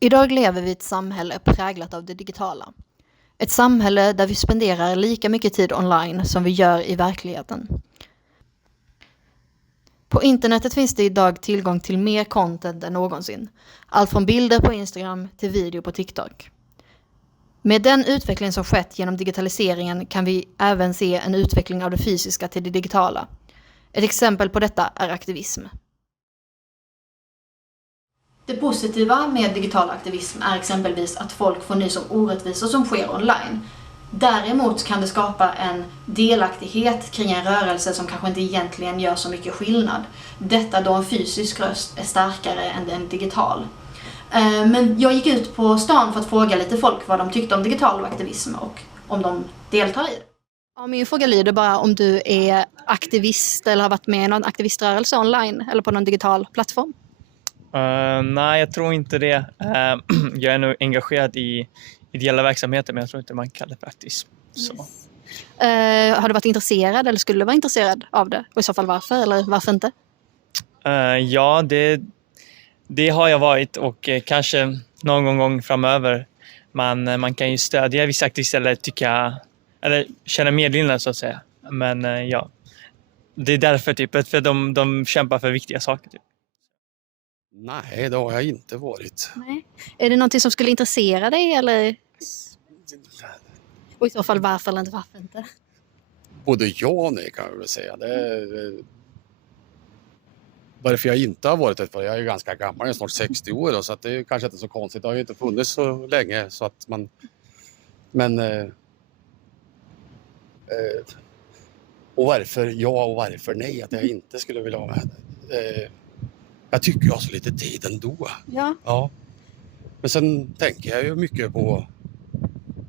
Idag lever vi i ett samhälle präglat av det digitala. Ett samhälle där vi spenderar lika mycket tid online som vi gör i verkligheten. På internetet finns det idag tillgång till mer content än någonsin. Allt från bilder på Instagram till video på TikTok. Med den utveckling som skett genom digitaliseringen kan vi även se en utveckling av det fysiska till det digitala. Ett exempel på detta är aktivism. Det positiva med digital aktivism är exempelvis att folk får nys om orättvisor som sker online. Däremot kan det skapa en delaktighet kring en rörelse som kanske inte egentligen gör så mycket skillnad. Detta då en fysisk röst är starkare än en digital. Men jag gick ut på stan för att fråga lite folk vad de tyckte om digital aktivism och om de deltar i det. Ja, min fråga lyder bara om du är aktivist eller har varit med i någon aktiviströrelse online eller på någon digital plattform. Nej, jag tror inte det. Jag är nog engagerad i ideella verksamheter, men jag tror inte man kallar det för aktivism. Så. Har du varit intresserad eller skulle du vara intresserad av det? Och i så fall varför eller varför inte? Ja, det har jag varit och kanske någon gång framöver. Man kan ju stödja vissa aktivister eller känna medlidande så att säga. Men ja, det är därför typ, för de kämpar för viktiga saker typ. Nej, det har jag inte varit. Nej. Är det någonting som skulle intressera dig eller? Och i så fall varför eller varför inte? Både ja och nej kan jag väl säga. Varför jag inte har varit det, för jag är ganska gammal, jag är snart 60 år då, så att det är kanske inte så konstigt. Det har ju inte funnits så länge så att man... Men... och varför ja och varför nej att jag inte skulle vilja ha med det. Jag tycker jag har så lite tid ändå. Ja. Men sen tänker jag ju mycket på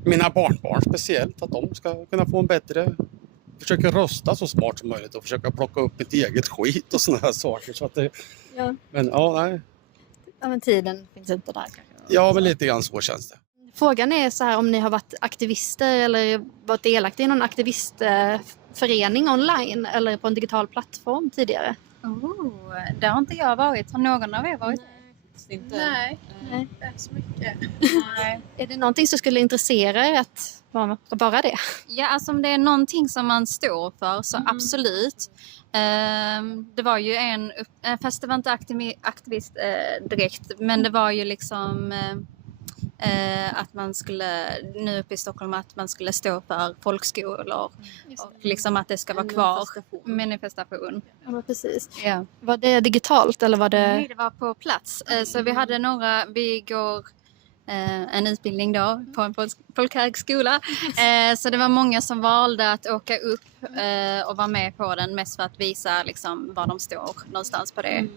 mina barnbarn speciellt. Att de ska kunna få en bättre... Försöka rösta så smart som möjligt och försöka plocka upp ett eget skit och såna här saker. Så att det, Ja. Men ja, nej. Ja, men tiden finns inte där kanske. Ja, men lite grann så känns det. Frågan är så här om ni har varit aktivister eller varit delaktiga i någon aktivistförening online eller på en digital plattform tidigare. Det har inte jag varit. Har någon av er varit? Nej, inte så mycket. Nej. Är det någonting som skulle intressera er att vara det? Ja, alltså om det är någonting som man står för så absolut. Det var ju fast det var inte aktivist direkt, men det var ju liksom att man skulle, nu uppe i Stockholm, att man skulle stå för folkskolor och liksom att det ska vara kvar. Manifestation. Ja, precis. Ja. Var det digitalt eller var det? Nej, det var på plats. Så vi hade vi går en utbildning då på en folkhögskola. Så det var många som valde att åka upp och vara med på den, mest för att visa liksom var de står någonstans på det.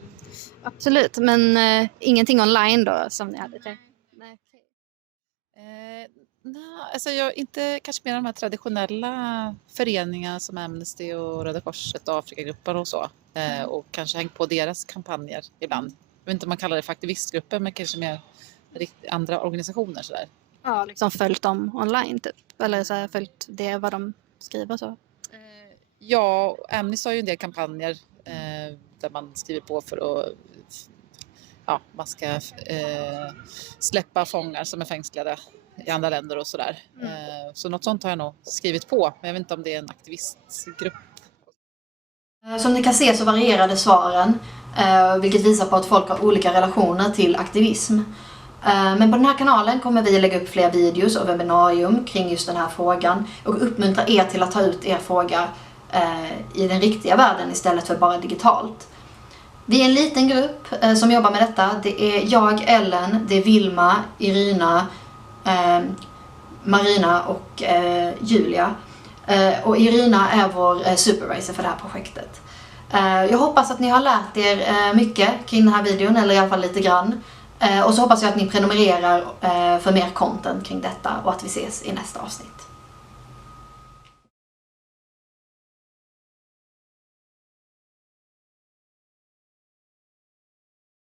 Absolut, men ingenting online då som ni hade det? Nej. Alltså jag inte kanske mer de här traditionella föreningarna som Amnesty och Röda Korset och Afrikagruppen och så. Och kanske hängt på deras kampanjer ibland. Jag vet inte om man kallar det för aktivistgrupper, men kanske mer andra organisationer sådär. Ja, liksom följt dem online typ. Eller så här, följt det vad de skriver så. Ja, Amnesty har ju en del kampanjer där man skriver på för att man ska släppa fångar som är fängslade i andra länder och sådär. Så något sånt har jag nog skrivit på, men jag vet inte om det är en aktivistgrupp. Som ni kan se så varierade svaren, vilket visar på att folk har olika relationer till aktivism. Men på den här kanalen kommer vi lägga upp fler videos och webbinarium kring just den här frågan och uppmuntra er till att ta ut er fråga i den riktiga världen istället för bara digitalt. Vi är en liten grupp som jobbar med detta. Det är jag, Ellen, det är Vilma, Irina, Marina och Julia. Och Irina är vår supervisor för det här projektet. Jag hoppas att ni har lärt er mycket kring den här videon, eller i alla fall lite grann. Och så hoppas jag att ni prenumererar för mer content kring detta och att vi ses i nästa avsnitt.